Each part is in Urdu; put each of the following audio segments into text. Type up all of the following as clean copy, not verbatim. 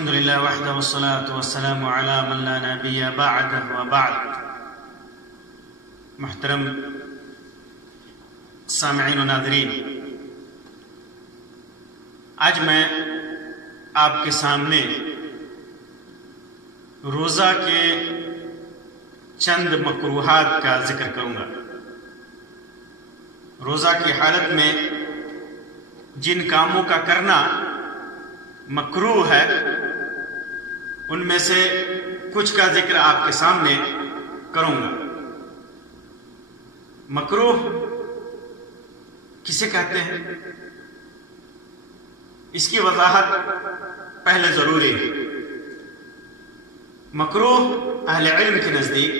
الحمد للہ وحدہ والصلاة والسلام علی من لا نبی بعدہ وبعد. محترم سامعین و ناظرین، آج میں آپ کے سامنے روزہ کے چند مکروہات کا ذکر کروں گا. روزہ کی حالت میں جن کاموں کا کرنا مکروہ ہے ان میں سے کچھ کا ذکر آپ کے سامنے کروں گا. مکروہ کسے کہتے ہیں، اس کی وضاحت پہلے ضروری ہے. مکروہ اہل علم کے نزدیک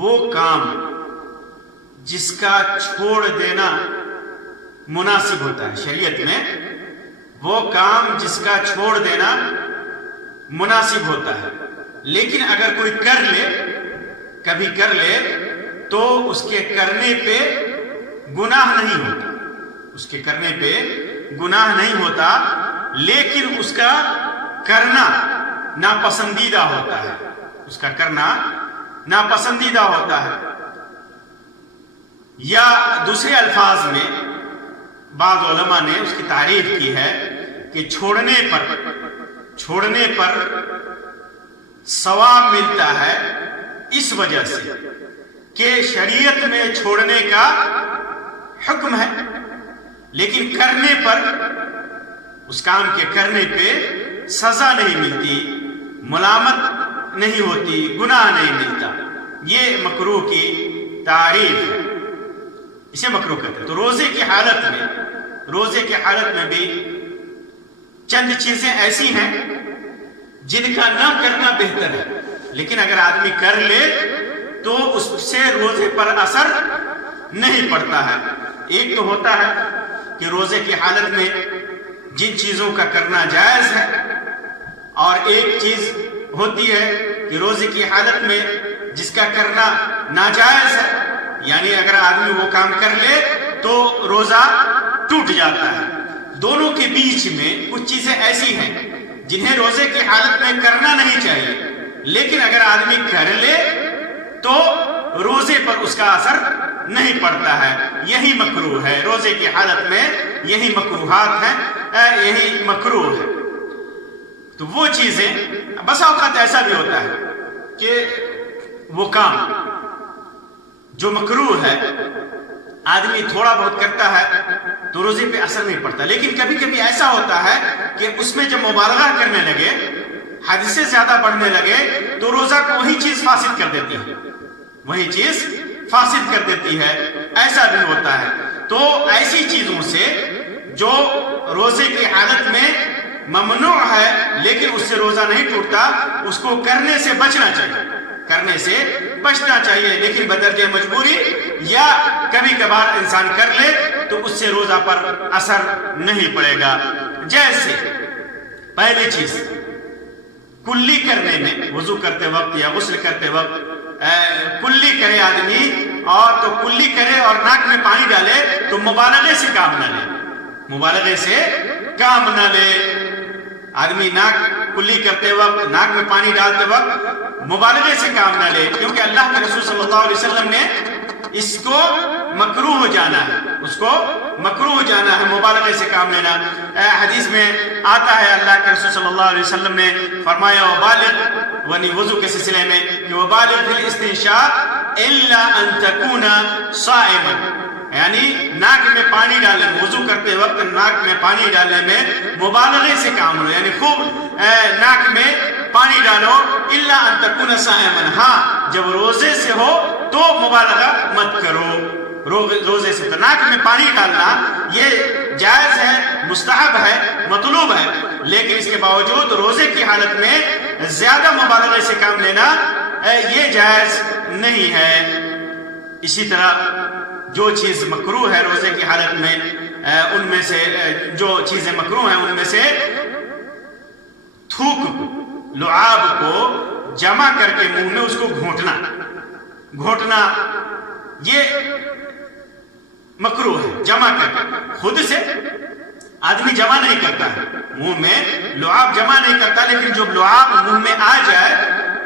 وہ کام جس کا چھوڑ دینا مناسب ہوتا ہے. شریعت میں وہ کام جس کا چھوڑ دینا مناسب ہوتا ہے، لیکن اگر کوئی کبھی کر لے تو اس کے کرنے پہ گناہ نہیں ہوتا. اس کے کرنے پہ گناہ نہیں ہوتا، لیکن اس کا کرنا ناپسندیدہ ہوتا ہے. اس کا کرنا ناپسندیدہ ہوتا ہے. یا دوسرے الفاظ میں بعض علماء نے اس کی تعریف کی ہے کہ چھوڑنے پر ثواب ملتا ہے اس وجہ سے کہ شریعت میں چھوڑنے کا حکم ہے، لیکن کرنے پر اس کام کے کرنے پہ سزا نہیں ملتی، ملامت نہیں ہوتی، گناہ نہیں ملتا. یہ مکروہ کی تعریف ہے، اسے مکروہ کہتے ہیں. تو روزے کی حالت میں بھی چند چیزیں ایسی ہیں جن کا نہ کرنا بہتر ہے، لیکن اگر آدمی کر لے تو اس سے روزے پر اثر نہیں پڑتا ہے. ایک تو ہوتا ہے کہ روزے کی حالت میں جن چیزوں کا کرنا جائز ہے، اور ایک چیز ہوتی ہے کہ روزے کی حالت میں جس کا کرنا ناجائز ہے. یعنی اگر آدمی وہ کام کر لے تو روزہ ٹوٹ جاتا ہے. دونوں کے بیچ میں کچھ چیزیں ایسی ہیں جنہیں روزے کی حالت میں کرنا نہیں چاہیے، لیکن اگر آدمی کر لے تو روزے پر اس کا اثر نہیں پڑتا ہے. یہی مکروہ ہے. روزے کی حالت میں یہی مکروہات ہیں، یہی مکروہ ہے. تو وہ چیزیں بس اوقات ایسا بھی ہوتا ہے کہ وہ کام جو مکروہ ہے آدمی تھوڑا بہت کرتا ہے تو روزے پہ اثر نہیں پڑتا، لیکن کبھی کبھی ایسا ہوتا ہے کہ اس میں جب مبالغہ کرنے لگے، حد سے زیادہ بڑھنے لگے، تو روزہ کو وہی چیز فاسد کر دیتی ہے. ایسا بھی ہوتا ہے. تو ایسی چیزوں سے جو روزے کی حالت میں ممنوع ہے لیکن اس سے روزہ نہیں ٹوٹتا، اس کو کرنے سے بچنا چاہیے. لیکن بدرجہ مجبوری یا کبھی کبھار انسان کر لے تو اس سے روزہ پر اثر نہیں پڑے گا. جیسے پہلی چیز، کلی کرنے میں، وضو کرتے وقت یا غسل کرتے وقت کلی کرے آدمی، اور تو کلی کرے اور ناک میں پانی ڈالے تو مبالغے سے کام نہ لے. آدمی کلی کرتے وقت، ناک میں پانی ڈالتے وقت مبالغے سے کام نہ لے، کیونکہ اللہ کے رسول صلی اللہ علیہ وسلم نے اس کو مکروہ ہو جانا ہے، مبالغے سے کام لینا. حدیث میں آتا ہے اللہ کے رسول صلی اللہ علیہ وسلم نے فرمایا وبالغ، یعنی وضو کے سلسلے میں، کہ وبالغ فی الاستنشاق الا ان تکون صائما، یعنی ناک میں پانی ڈالنے، وضو کرتے وقت ناک میں پانی ڈالنے میں مبالغے سے کام لو، یعنی خوب ناک میں پانی ڈالو. الا ان تکون صائما، ہاں جب روزے سے ہو تو مبالغہ مت کرو. روزے سے تو ناک میں پانی ڈالنا یہ جائز ہے، مستحب ہے، مطلوب ہے، لیکن اس کے باوجود روزے کی حالت میں زیادہ مبالغے سے کام لینا یہ جائز نہیں ہے. اسی طرح جو چیز مکروہ ہے روزے کی حالت میں، ان میں سے جو چیزیں مکروہ ہیں ان میں سے تھوک کو، لعاب کو جمع کر کے منہ میں اس کو گھونٹنا یہ مکروہ ہے. جمع کر کے خود سے آدمی جمع نہیں کرتا ہے، منہ میں لعاب جمع نہیں کرتا، لیکن جب لعاب منہ میں آ جائے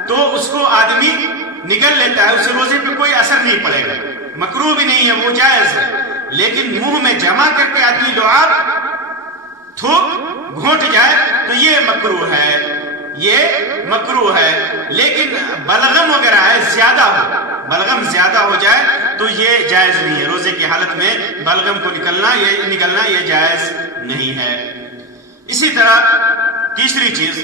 تو اس کو آدمی نگل لیتا ہے، اسے روزے پہ کوئی اثر نہیں پڑے گا، مکروہ بھی نہیں ہے، وہ جائز ہے۔ لیکن منہ میں جمع کر کے آدمی لعاب تھوک گھونٹ جائے تو یہ مکروہ ہے، یہ مکروہ ہے۔ لیکن بلغم وغیرہ ہے، زیادہ ہو، بلغم زیادہ ہو جائے تو یہ جائز نہیں ہے، روزے کی حالت میں بلغم کو نکلنا یہ جائز نہیں ہے۔ اسی طرح تیسری چیز،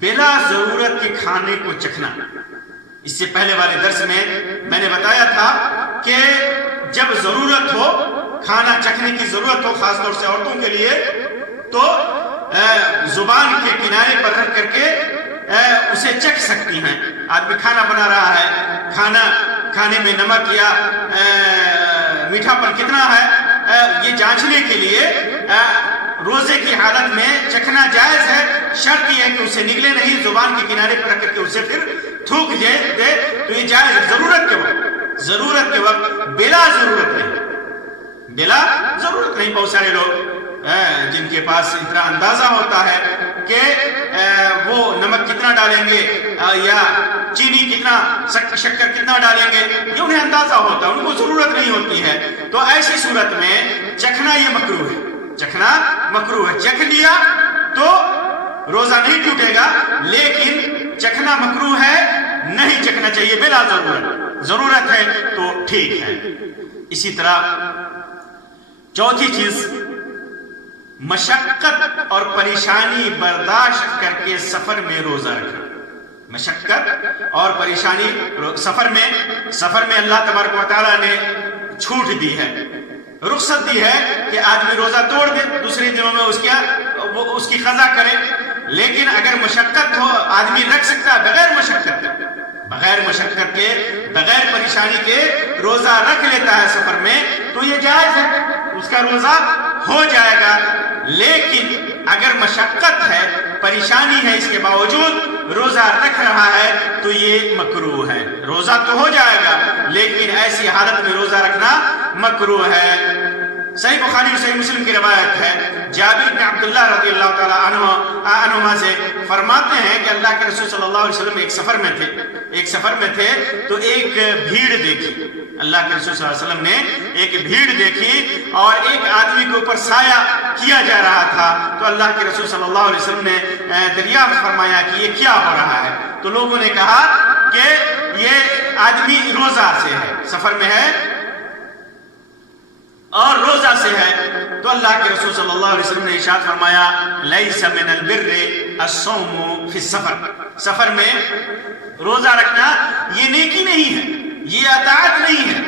بلا ضرورت کے کھانے کو چکھنا۔ اس سے پہلے والے درس میں نے بتایا تھا کہ جب ضرورت ہو، کھانا چکھنے کی ضرورت ہو، خاص طور سے عورتوں کے لیے، تو زبان کے کنارے پر رکھ کر کے اسے چکھ سکتی ہیں۔ آدمی کھانا بنا رہا ہے، کھانے میں نمک یا میٹھا پن کتنا ہے، یہ جانچنے کے لیے روزے کی حالت میں چکھنا جائز ہے۔ شرط یہ ہے کہ اسے نگلے نہیں، زبان کے کنارے پر رکھ کر کے اسے پھر تھوک دے تو یہ جائز ہے، ضرورت کے وقت، بلا ضرورت نہیں۔ بہت سارے لوگ جن کے پاس اتنا اندازہ ہوتا ہے کہ وہ نمک کتنا ڈالیں گے یا چینی کتنا، شکر کتنا ڈالیں گے، یہ انہیں اندازہ ہوتا ہے، ان کو ضرورت نہیں ہوتی ہے، تو ایسی صورت میں چکھنا یہ مکروہ ہے، چکھنا مکروہ ہے۔ چکھ لیا تو روزہ نہیں ٹوٹے گا، لیکن چکھنا مکروہ ہے، نہیں چکھنا چاہیے بلا ضرورت ہے تو ٹھیک ہے۔ اسی طرح چوتھی چیز، مشقت اور پریشانی برداشت کر کے سفر میں روزہ رکھنا۔ مشقت اور پریشانی سفر میں اللہ تبارک و تعالیٰ نے چھوٹ دی ہے، رخصت دی ہے کہ آدمی روزہ توڑ دے، دوسرے دنوں میں اس کی قضا کرے۔ لیکن اگر مشقت ہو، آدمی رکھ سکتا ہے بغیر مشقت کے، بغیر پریشانی کے روزہ رکھ لیتا ہے سفر میں، تو یہ جائز ہے، اس کا روزہ ہو جائے گا۔ لیکن اگر مشقت ہے، پریشانی ہے، اس کے باوجود روزہ رکھ رہا ہے تو یہ مکروہ ہے۔ روزہ تو ہو جائے گا لیکن ایسی حالت میں روزہ رکھنا مکروہ ہے۔ صحیح بخاری اور صحیح مسلم کی روایت ہے، جابر بن عبداللہ رضی اللہ تعالیٰ عنہما سے فرماتے ہیں کہ اللہ کے رسول صلی اللہ علیہ وسلم ایک سفر میں تھے تو ایک بھیڑ دیکھی۔ اللہ کے رسول صلی اللہ علیہ وسلم نے ایک بھیڑ دیکھی اور ایک آدمی کے اوپر سایہ کیا جا رہا تھا، تو اللہ کے رسول صلی اللہ علیہ وسلم نے دریافت فرمایا کہ یہ کیا ہو رہا ہے، تو لوگوں نے کہا کہ یہ آدمی روزہ سے ہے، سفر میں ہے اور روزہ سے ہے۔ تو اللہ کے رسول صلی اللہ علیہ وسلم نے ارشاد فرمایا، لیس من البر الصوم فی السفر، سفر میں روزہ رکھنا یہ نیکی نہیں ہے، یہ اطاعت نہیں ہے۔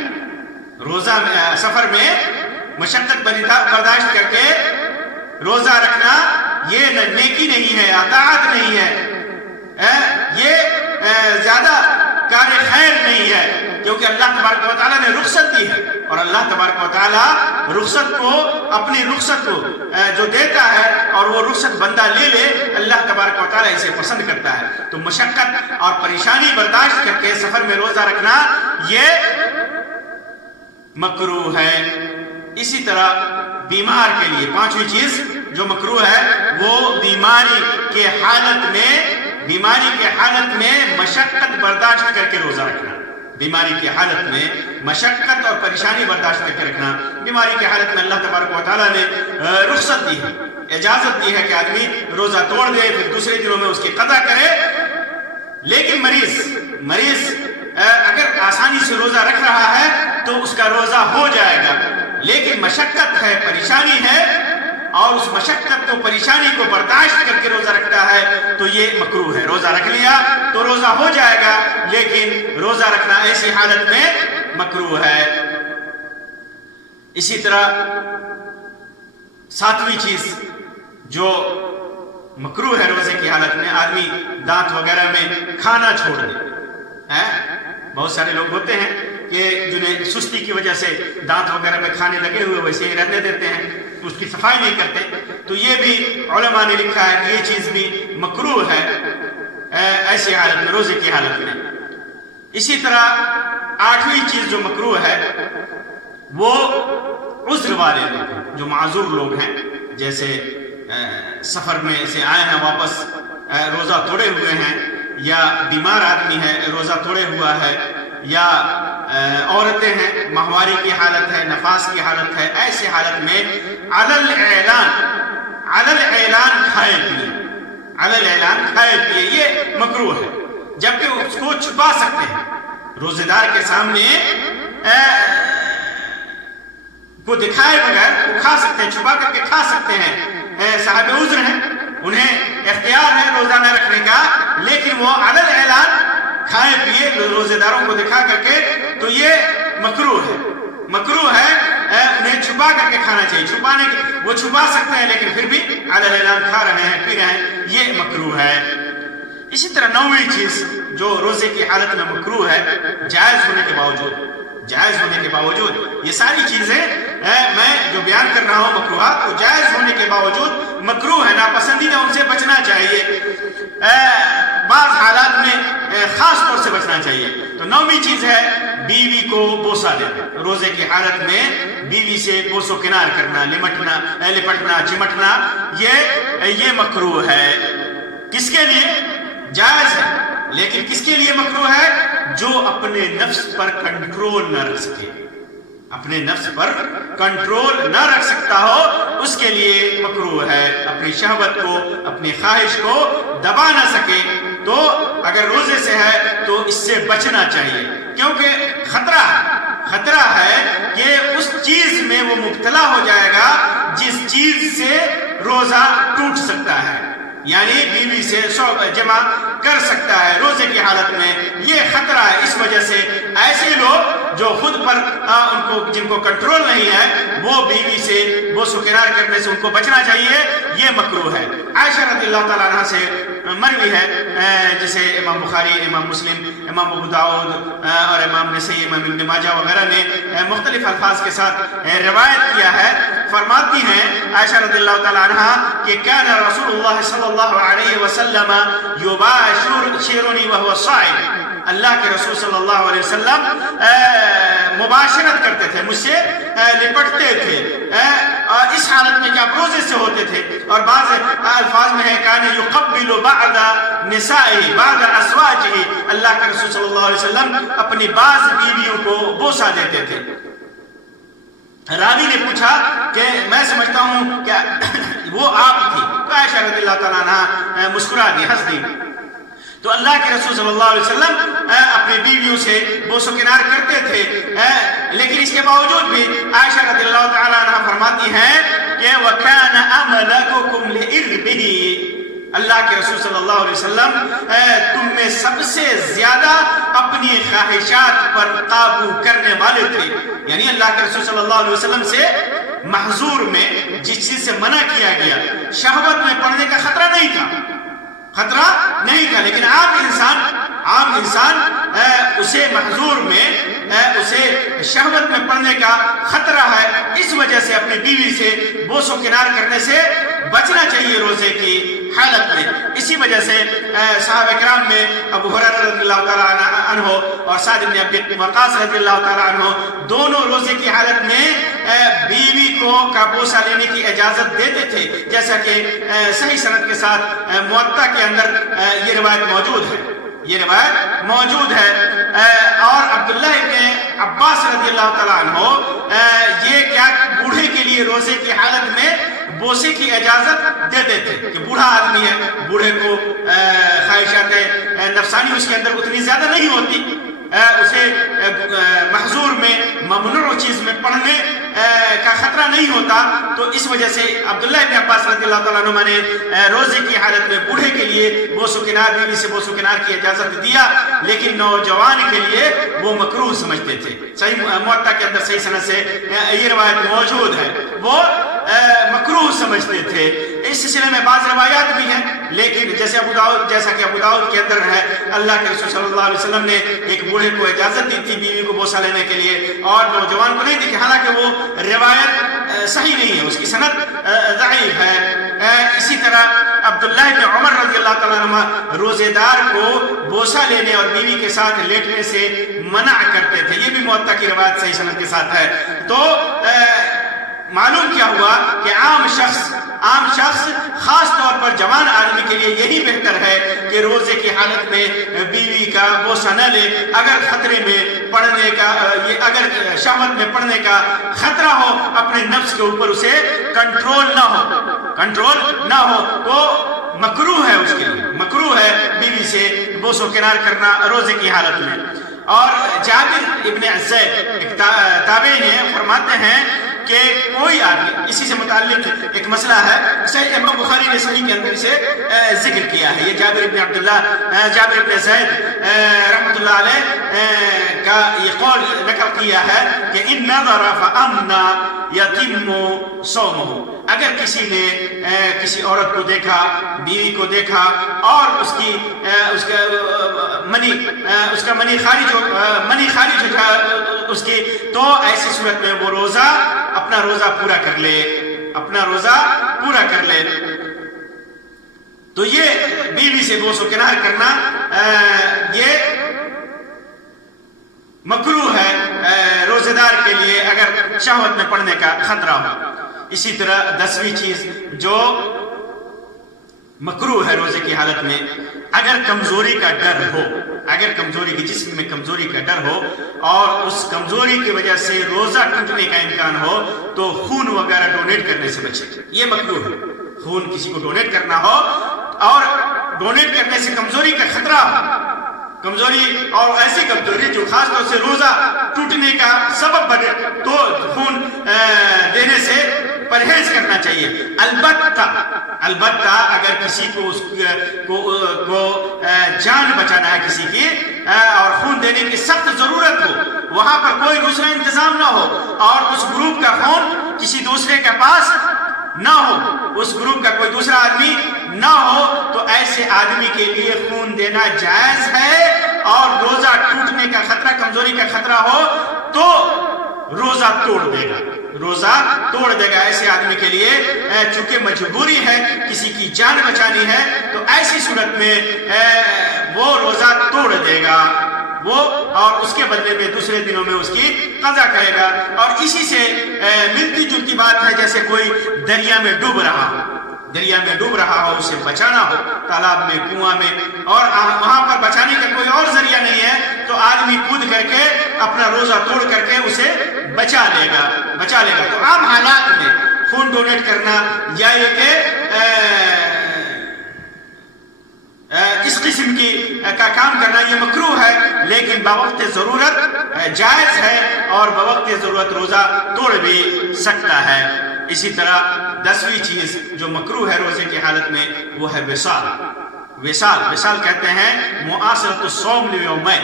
روزہ سفر میں مشقت برداشت کر کے روزہ رکھنا یہ نیکی نہیں ہے، اطاعت نہیں ہے، یہ زیادہ کار خیر نہیں ہے، کیونکہ اللہ تبارک و تعالیٰ نے رخصت دی ہے، اور اللہ تبارک و تعالیٰ اپنی رخصت کو جو دیتا ہے اور وہ رخصت بندہ لے اللہ تبارک و تعالیٰ اسے پسند کرتا ہے۔ تو مشقت اور پریشانی برداشت کر کے سفر میں روزہ رکھنا یہ مکروہ ہے۔ اسی طرح بیمار کے لیے پانچویں چیز جو مکروہ ہے وہ بیماری کے حالت میں مشقت برداشت کر کے روزہ رکھنا۔ بیماری کی حالت میں مشقت اور پریشانی برداشت کر کے رکھنا۔ بیماری کی حالت میں اللہ تبارک و تعالیٰ نے رخصت دی ہے، اجازت دی ہے کہ آدمی روزہ توڑ دے، پھر دوسرے دنوں میں اس کی قضا کرے۔ لیکن مریض اگر آسانی سے روزہ رکھ رہا ہے تو اس کا روزہ ہو جائے گا، لیکن مشقت ہے، پریشانی ہے، اور اس مشقت کو پریشانی کو برداشت کر کے روزہ رکھتا ہے تو یہ مکروہ ہے۔ روزہ رکھ لیا تو روزہ ہو جائے گا، لیکن روزہ رکھنا ایسی حالت میں مکروہ ہے۔ اسی طرح ساتویں چیز جو مکروہ ہے روزے کی حالت میں، آدمی دانت وغیرہ میں کھانا چھوڑ دے۔ بہت سارے لوگ ہوتے ہیں کہ جنہیں سستی کی وجہ سے دانت وغیرہ میں کھانے لگے ہوئے ویسے ہی رہنے دیتے ہیں، اس کی صفائی نہیں کرتے، تو یہ بھی علماء نے لکھا ہے کہ یہ چیز بھی مکروہ ہے ایسی حالت میں، روزے کی حالت میں۔ اسی طرح آٹھویں چیز جو مکروہ ہے وہ عذر والے لوگ، جو معذور لوگ ہیں، جیسے سفر میں سے آئے ہیں واپس روزہ توڑے ہوئے ہیں، یا بیمار آدمی ہے روزہ توڑے ہوا ہے، یا عورتیں ہیں ماہواری کی حالت ہے، نفاس کی حالت ہے، ایسے حالت میں علی الاعلان کھائے پیے یہ مکروہ ہے، جبکہ اس کو چھپا سکتے ہیں روزے دار کے سامنے کو دکھائے بغیر وہ کھا سکتے ہیں، چھپا کر کے کھا سکتے ہیں، صاحب عذر ہیں انہیں اختیار ہے روزہ نہ رکھنے کا، لیکن وہ علی الاعلان کھائے پیے روزے داروں کو دکھا کر کے، تو یہ مکروہ ہے انہیں چھپا کر کے کھانا چاہیے، چھپانے کے وہ چھپا سکتے ہیں لیکن پھر بھی علی الاعلان کھا رہے ہیں پی رہے ہیں، یہ مکروہ ہے۔ اسی طرح نویں چیز جو روزے کی حالت میں مکروہ ہے، جائز ہونے کے باوجود یہ ساری چیزیں میں جو بیان کر رہا ہوں مکروہات، وہ جائز ہونے کے باوجود مکروہ ہے، ناپسندیدہ، ان سے بچنا چاہیے، بعض حالات میں خاص طور سے بچنا چاہیے۔ تو نویں چیز ہے بیوی کو بوسہ دینا، روزے کی حالت میں بیوی سے بوس و کنار کرنا، لپٹنا چمٹنا، یہ مکروہ ہے۔ کس کے لیے جائز ہے، لیکن کس کے لیے مکروہ ہے؟ جو اپنے نفس پر کنٹرول نہ رکھ سکے، اپنے نفس پر کنٹرول نہ رکھ سکتا ہو، اس کے لیے مکروہ ہے، اپنی شہوت کو، اپنی خواہش کو دبا نہ سکے، تو اگر روزے سے ہے تو اس سے بچنا چاہیے، کیونکہ خطرہ ہے کہ اس چیز میں وہ مبتلا ہو جائے گا جس چیز سے روزہ ٹوٹ سکتا ہے، یعنی بیوی سے جمع کر سکتا ہے روزے کی حالت میں، یہ خطرہ ہے۔ اس وجہ سے ایسے لوگ جو خود پر جن کو کنٹرول نہیں ہے، وہ بیوی سے بوس و کنار کرنے سے ان کو بچنا چاہیے، یہ مکروہ ہے۔ عائشہ رضی اللہ تعالیٰ عنہ سے مروی ہے، جسے امام بخاری، امام مسلم، امام ابو داؤد اور امام نسائی، امام ابن ماجہ وغیرہ نے مختلف الفاظ کے ساتھ روایت کیا ہے، فرماتی ہیں عائشہ رضی اللہ تعالیٰ عنہ کہ کان رسول اللہ صلی اللہ علیہ وسلم یباشرنی وهو صائم، اللہ کے رسول صلی اللہ علیہ وسلم مباشرت کرتے تھے، مجھ سے لپٹتے تھے، اور اس حالت میں کہ آپ روزے سے ہوتے تھے، اور بعض الفاظ میں ہے کان یقبل بعض نسائه بعض ازواجه، اللہ کے رسول صلی اللہ علیہ وسلم اپنی بعض بیویوں کو بوسہ دیتے تھے۔ راوی نے پوچھا کہ میں سمجھتا ہوں کہ وہ آپ تھی، تو عائشہ رضی اللہ تعالیٰ عنہ مسکرا دی، ہنس دی۔ تو اللہ کے رسول صلی اللہ علیہ وسلم اپنی بیویوں سے بوس و کنار کرتے تھے، لیکن اس کے باوجود بھی عائشہ رضی اللہ تعالیٰ عنہ فرماتی ہیں کہ وَكَانَ أَمَلَكُكُمْ لِإِرْبِهِ، اللہ کے رسول صلی اللہ علیہ وسلم تم میں سب سے زیادہ اپنی خواہشات پر قابو کرنے والے تھے، یعنی اللہ کے رسول صلی اللہ علیہ وسلم سے محظور میں جس چیز سے منع کیا گیا، شہوت میں پڑنے کا خطرہ نہیں تھا، لیکن عام انسان اسے محظور میں اسے شہوت میں پڑنے کا خطرہ ہے، اس وجہ سے اپنی بیوی سے بوس و کنار کرنے سے بچنا چاہیے روزے کی حالت میں۔ اسی وجہ سے صحابہ کرام میں ابو ہریرہ رضی اللہ تعالیٰ عنہ اور سعد بن ابی وقاص رضی اللہ تعالیٰ عنہ دونوں روزے کی حالت میں بیوی کو کا بوسہ لینے کی اجازت دیتے تھے، جیسا کہ صحیح سند کے ساتھ موطا کے اندر یہ روایت موجود ہے، اور عبداللہ ابن عباس رضی اللہ تعالیٰ عنہ یہ کیا بوڑھے کے لیے روزے کی حالت میں بوسے کی اجازت دیتے تھے کہ بوڑھا آدمی ہے، بوڑھے کو خواہشات نفسانی اس کے اندر اتنی زیادہ نہیں ہوتی، اسے محظور میں ممنوع چیز میں پڑھنے کا خطرہ نہیں ہوتا، تو اس وجہ سے عبداللہ ابن عباس رضی اللہ تعالیٰ عنہ نے روزے کی حالت میں بوڑھے کے لیے بوس و کنار، بیوی سے بوس و کنار کی اجازت دیا، لیکن نوجوان کے لیے وہ مکروہ سمجھتے تھے۔ صحیح موطا کے اندر صحیح سند سے یہ روایت موجود ہے، وہ مکروہ سمجھتے تھے۔ اس سلسلے میں بعض روایات بھی ہیں، لیکن جیسا کہ ابو داؤد کے اندر ہے، اللہ کے رسول صلی اللہ علیہ وسلم نے ایک بوڑھے کو اجازت دی تھی بیوی کو بوسہ لینے کے لیے، اور نوجوان کو نہیں دی، حالانکہ وہ روایت صحیح نہیں ہے، اس کی سند ضعیف ہے۔ اسی طرح عبداللہ بن عمر رضی اللہ تعالیٰ عنہ روزے دار کو بوسہ لینے اور بیوی کے ساتھ لیٹنے سے منع کرتے تھے، یہ بھی موطا کی روایت صحیح سند کے ساتھ ہے۔ تو معلوم کیا ہوا کہ عام شخص خاص طور پر جوان آدمی کے لیے یہی بہتر ہے کہ روزے کی حالت میں بیوی کا بوسہ نہ لے. اگر خطرے میں پڑنے کا اگر شہوت میں پڑنے کا خطرہ ہو اپنے نفس کے اوپر اسے کنٹرول نہ ہو تو مکروہ ہے اس کے لیے مکروہ ہے بیوی سے بوس و کنار کرنا روزے کی حالت میں. اور جابر ابن زید ایک تابعی ہیں فرماتے ہیں کہ کوئی آدمی اسی سے متعلق ایک مسئلہ ہے صحیح امام بخاری نے صحیح کے اندر اسے ذکر کیا ہے. یہ جابر ابن زید رحمۃ اللہ علیہ کا یہ قول نقل کیا ہے کہ ان نظر فامنا یتم صومہ. اگر کسی نے کسی عورت کو دیکھا بیوی کو دیکھا اور اس کا منی خارج ہو جائے اس کی تو ایسی صورت میں وہ اپنا روزہ پورا کر لے. تو یہ بیوی سے بوس و کنار کرنا یہ مکروہ ہے روزے دار کے لیے اگر شہوت میں پڑنے کا خطرہ ہو. اسی طرح 10ویں چیز جو مکروہ ہے روزے کی حالت میں اگر کمزوری کا ڈر ہو جسم میں کمزوری کا ڈر ہو اور اس کمزوری کی وجہ سے روزہ ٹوٹنے کا امکان ہو تو خون وغیرہ ڈونیٹ کرنے سے بچے. یہ مکروہ ہے. خون کسی کو ڈونیٹ کرنا ہو اور ڈونیٹ کرنے سے کمزوری کا خطرہ کمزوری اور ایسی کمزوری جو خاص طور سے روزہ ٹوٹنے کا سبب بنے تو خون دینے سے پرہیز کرنا چاہیے. البتہ اگر کسی کو جان بچانا ہے کسی کی اور خون دینے کی سخت ضرورت ہو وہاں پر کوئی دوسرا انتظام نہ ہو اور اس گروپ کا خون کسی دوسرے کے پاس نہ ہو اس گروپ کا کوئی دوسرا آدمی نہ ہو تو ایسے آدمی کے لیے خون دینا جائز ہے. اور روزہ ٹوٹنے کا خطرہ کمزوری کا خطرہ ہو تو روزہ توڑ دے گا ایسے آدمی کے لیے. چونکہ مجبوری ہے کسی کی جان بچانی ہے تو ایسی صورت میں وہ روزہ توڑ دے گا اور اس کے بدلے میں دوسرے دنوں میں اس کی قضا کرے گا. اور اسی سے ملتی جلتی بات ہے جیسے کوئی دریا میں ڈوب رہا ہو اسے بچانا ہو تالاب میں کنواں میں اور وہاں پر بچانے کا کوئی اور ذریعہ نہیں ہے تو آدمی کود کر کے اپنا روزہ توڑ کر کے اسے بچا لے گا. تو عام حالات میں خون ڈونیٹ کرنا یا یہ کہ اس قسم کا کام کرنا یہ مکروہ ہے لیکن بوقت ضرورت جائز ہے اور بوقت ضرورت روزہ توڑ بھی سکتا ہے. اسی طرح 10ویں چیز جو مکروہ ہے روزے کی حالت میں وہ ہے وصال کہتے ہیں معاصرۃ الصوم لیومین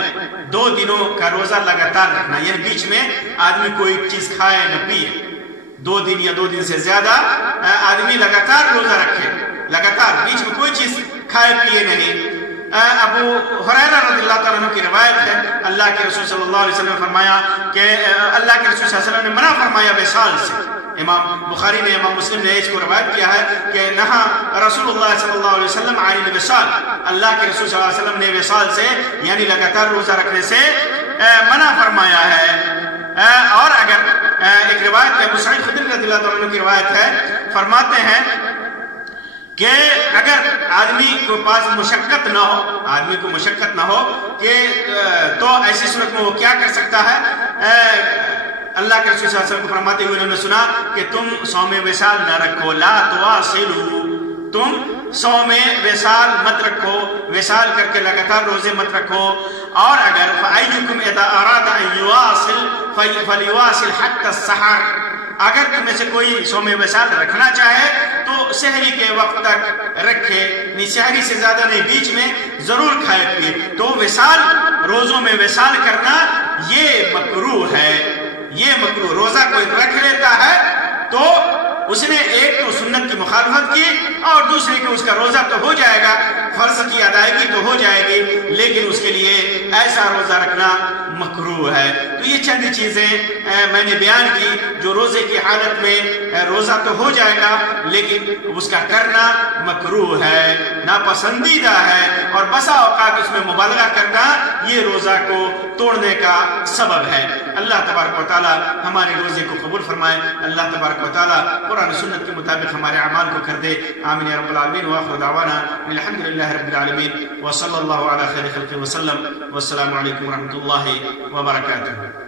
2 دنوں کا روزہ لگاتار رکھنا یعنی بیچ میں آدمی کوئی چیز کھائے نہ پیے 2 دن یا 2 دن سے زیادہ آدمی لگاتار روزہ رکھے بیچ میں کوئی چیز کھائے پیے نہیں. ابو ہریرہ رضی اللہ تعالیٰ عنہ کی روایت ہے اللہ کے رسول صلی اللہ علیہ وسلم نے فرمایا کہ اللہ کے رسول صلی اللہ علیہ وسلم نے منع فرمایا وصال سے. امام بخاری نے امام مسلم نے اس کو روایت کیا ہے کہ نہا رسول اللہ صلی اللہ علیہ وسلم عن الوصال اللہ کے رسول صلی اللہ علیہ وسلم نے وصال سے یعنی لگاتار روزہ رکھنے سے منع فرمایا ہے. اور اگر ایک روایت ہے ابو سعید خدری رضی اللہ تعالیٰ عنہ کی روایت ہے فرماتے ہیں کہ اگر آدمی کو پاس مشقت نہ ہو کہ تو ایسی صورت میں وہ کیا کر سکتا ہے. اللہ کے رسول صلی اللہ علیہ وسلم کو فرماتے ہوئے انہوں نے سنا کہ تم صوم وصال نہ رکھو لا تواصلوا تم صوم وصال مت رکھو وصال کر کے لگاتار روزے مت رکھو. اور اگر فأيكم إذا أراد أن يواصل فليواصل حتى السحر اگر تم میں سے کوئی صوم وصال رکھنا چاہے تو سحری کے وقت تک رکھے سحری سے زیادہ نہیں بیچ میں ضرور کھائے پیے. تو وصال روزوں میں وصال کرنا یہ مکروہ ہے روزہ کوئی رکھ لیتا ہے تو اس نے ایک تو سنت کی مخالفت کی اور دوسرے کہ اس کا روزہ تو ہو جائے گا فرض کی ادائیگی تو ہو جائے گی لیکن اس کے لیے ایسا روزہ رکھنا مکروہ ہے. تو تو یہ چند چیزیں میں نے بیان کی جو روزے کی حالت میں روزہ تو ہو جائے گا لیکن اس کا کرنا مکروہ ہے، ناپسندیدہ ہے، اور بسا اوقات اس میں مبالغہ کرنا یہ روزہ کو توڑنے کا سبب ہے۔ اللہ تبارک و تعالی ہمارے روزے کو قبول فرمائے، اللہ تبارک و تعالی قرآن و سنت کے مطابق ہمارے اعمال کو کر دے، آمین یا رب العالمین، وآخر دعوانا الحمدللہ رب العالمین، وصلی اللہ علی خیر خلق وسلم، والسلام علیکم ورحمۃ اللہ وبرکاتہ۔